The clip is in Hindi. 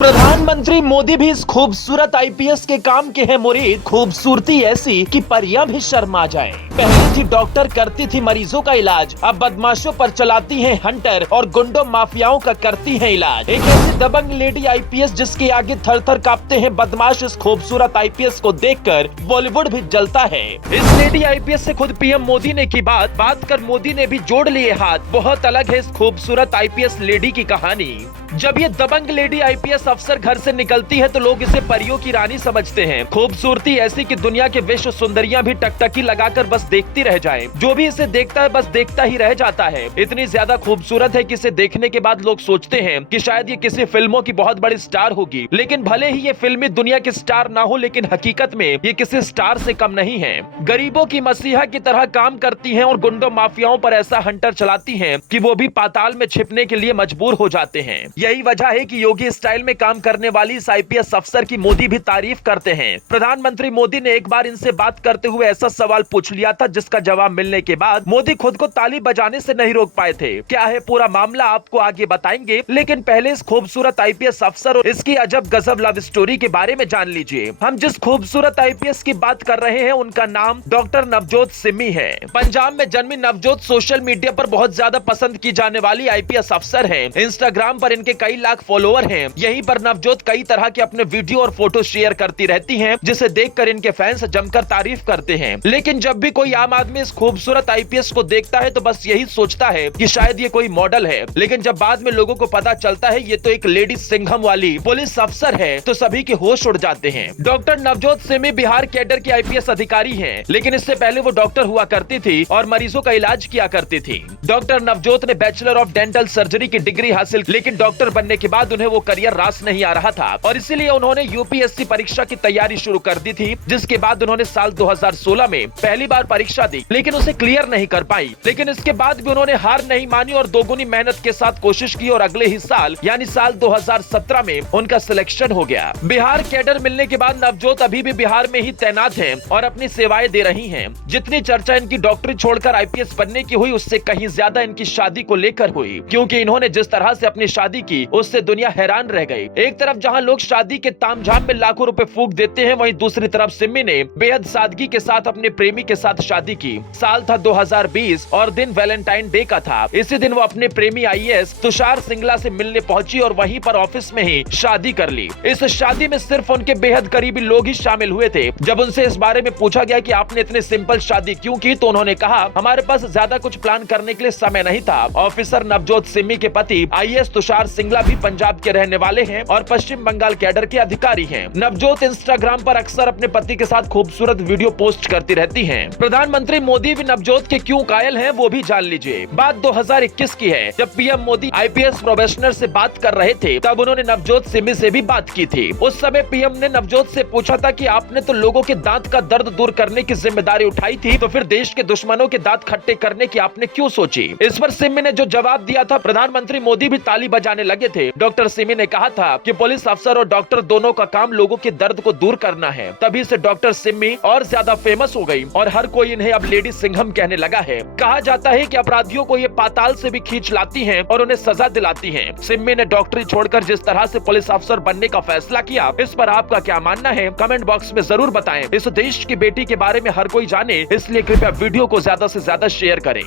प्रधानमंत्री मोदी भी इस खूबसूरत आईपीएस के काम के हैं मुरीद। खूबसूरती ऐसी कि परियां भी शर्मा जाएं। पहले थी डॉक्टर, करती थी मरीजों का इलाज, अब बदमाशों पर चलाती हैं हंटर और गुंडों माफियाओं का करती हैं इलाज। एक ऐसी दबंग लेडी आईपीएस जिसके आगे थर थर कांपते हैं बदमाश। इस खूबसूरत आईपीएस को देखकर बॉलीवुड भी जलता है। इस लेडी आईपीएस से खुद पीएम मोदी ने की बात कर मोदी ने भी जोड़ लिए हाथ। बहुत अलग है इस खूबसूरत आईपीएस लेडी की कहानी। जब ये दबंग लेडी आईपीएस अफसर घर से निकलती है तो लोग इसे परियों की रानी समझते हैं। खूबसूरती ऐसी कि दुनिया के विश्व सुंदरियां भी टकटकी लगाकर बस देखती रह जाएं। जो भी इसे देखता है बस देखता ही रह जाता है। इतनी ज्यादा खूबसूरत है कि इसे देखने के बाद लोग सोचते हैं कि शायद ये किसी फिल्मों की बहुत बड़ी स्टार होगी। लेकिन भले ही ये फिल्मी दुनिया की स्टार ना हो, लेकिन हकीकत में ये किसी स्टार से कम नहीं है। गरीबों की मसीहा की तरह काम करती है और गुंडों माफियाओं पर ऐसा हंटर चलाती है कि वो भी पाताल में छिपने के लिए मजबूर हो जाते हैं। यही वजह है कि योगी स्टाइल में काम करने वाली इस आईपीएस अफसर की मोदी भी तारीफ करते हैं। प्रधानमंत्री मोदी ने एक बार इनसे बात करते हुए ऐसा सवाल पूछ लिया था जिसका जवाब मिलने के बाद मोदी खुद को ताली बजाने से नहीं रोक पाए थे। क्या है पूरा मामला आपको आगे बताएंगे, लेकिन पहले इस खूबसूरत आईपीएस अफसर और इसकी अजब गजब लव स्टोरी के बारे में जान लीजिए। हम जिस खूबसूरत आईपीएस की बात कर रहे हैं उनका नाम डॉक्टर नवजोत सिमी है। पंजाब में जन्मी नवजोत सोशल मीडिया पर बहुत ज्यादा पसंद की जाने वाली आईपीएस अफसर है। इंस्टाग्राम पर इनके कई लाख फॉलोअर हैं। यहीं पर नवजोत कई तरह के अपने वीडियो और फोटो शेयर करती रहती हैं, जिसे देखकर इनके फैंस जमकर तारीफ करते हैं। लेकिन जब भी कोई आम आदमी इस खूबसूरत आईपीएस को देखता है तो बस यही सोचता है कि शायद ये कोई मॉडल है। लेकिन जब बाद में लोगों को पता चलता है ये तो एक लेडी सिंघम वाली पुलिस अफसर है तो सभी के होश उड़ जाते हैं। डॉक्टर नवजोत सिमी बिहार कैडर की आईपीएस अधिकारी हैं, लेकिन इससे पहले वो डॉक्टर हुआ करती थी और मरीजों का इलाज किया करती थी। डॉक्टर नवजोत ने बैचलर ऑफ डेंटल सर्जरी की डिग्री हासिल, लेकिन डॉक्टर बनने के बाद उन्हें वो करियर रास नहीं आ रहा था और इसीलिए उन्होंने यूपीएससी परीक्षा की तैयारी शुरू कर दी थी। जिसके बाद उन्होंने साल 2016 में पहली बार परीक्षा दी, लेकिन उसे क्लियर नहीं कर पाई। लेकिन इसके बाद भी उन्होंने हार नहीं मानी और दोगुनी मेहनत के साथ कोशिश की और अगले ही साल यानी साल 2017 में उनका सिलेक्शन हो गया। बिहार कैडर मिलने के बाद नवजोत अभी भी बिहार में ही तैनात हैं और अपनी सेवाएं दे रही हैं। जितनी चर्चा इनकी डॉक्टरी छोड़कर आईपीएस बनने की हुई उससे कहीं ज्यादा इनकी शादी को लेकर हुई, क्योंकि इन्होंने जिस तरह से अपनी शादी की उससे दुनिया हैरान रह गई। एक तरफ जहां लोग शादी के तामझाम में लाखों रुपए फूंक देते हैं, वहीं दूसरी तरफ सिमी ने बेहद सादगी के साथ अपने प्रेमी के साथ शादी की। साल था 2020 और दिन वैलेंटाइन डे का था। इसी दिन वो अपने प्रेमी आईएएस तुषार सिंगला से मिलने पहुंची और वहीं पर ऑफिस में ही शादी कर ली। इस शादी में सिर्फ उनके बेहद करीबी लोग ही शामिल हुए थे। जब उनसे इस बारे में पूछा गया कि आपने इतने सिंपल शादी क्यों की, तो उन्होंने कहा हमारे पास ज्यादा कुछ प्लान करने के लिए समय नहीं था। ऑफिसर नवजोत सिमी के पति आईएएस तुषार सिंगला भी पंजाब के रहने वाले हैं और पश्चिम बंगाल कैडर के अधिकारी हैं। नवजोत इंस्टाग्राम पर अक्सर अपने पति के साथ खूबसूरत वीडियो पोस्ट करती रहती हैं। प्रधानमंत्री मोदी भी नवजोत के क्यों कायल हैं वो भी जान लीजिए। बात 2021 की है, जब पीएम मोदी आईपीएस प्रोबेशनर से बात कर रहे थे तब उन्होंने नवजोत सिमी से भी बात की थी। उस समय पीएम ने नवजोत से पूछा था कि आपने तो लोगों के दांत का दर्द दूर करने की जिम्मेदारी उठाई थी, तो फिर देश के दुश्मनों के दांत खट्टे करने की आपने क्यों सोची। इस पर सिमी ने जो जवाब दिया था, प्रधानमंत्री मोदी भी ताली बजाने लगे थे। डॉक्टर सिमी ने कहा था कि पुलिस अफसर और डॉक्टर दोनों का काम लोगों के दर्द को दूर करना है। तभी से डॉक्टर सिमी और ज्यादा फेमस हो गई और हर कोई इन्हें अब लेडी सिंघम कहने लगा है। कहा जाता है कि अपराधियों को ये पाताल से भी खींच लाती हैं और उन्हें सजा दिलाती हैं। सिमी ने डॉक्टरी छोड़कर जिस तरह से पुलिस अफसर बनने का फैसला किया, इस पर आपका क्या मानना है कमेंट बॉक्स में जरूर बताएं। इस देश की बेटी के बारे में हर कोई जाने, इसलिए कृपया वीडियो को ज्यादा से ज्यादा शेयर करें।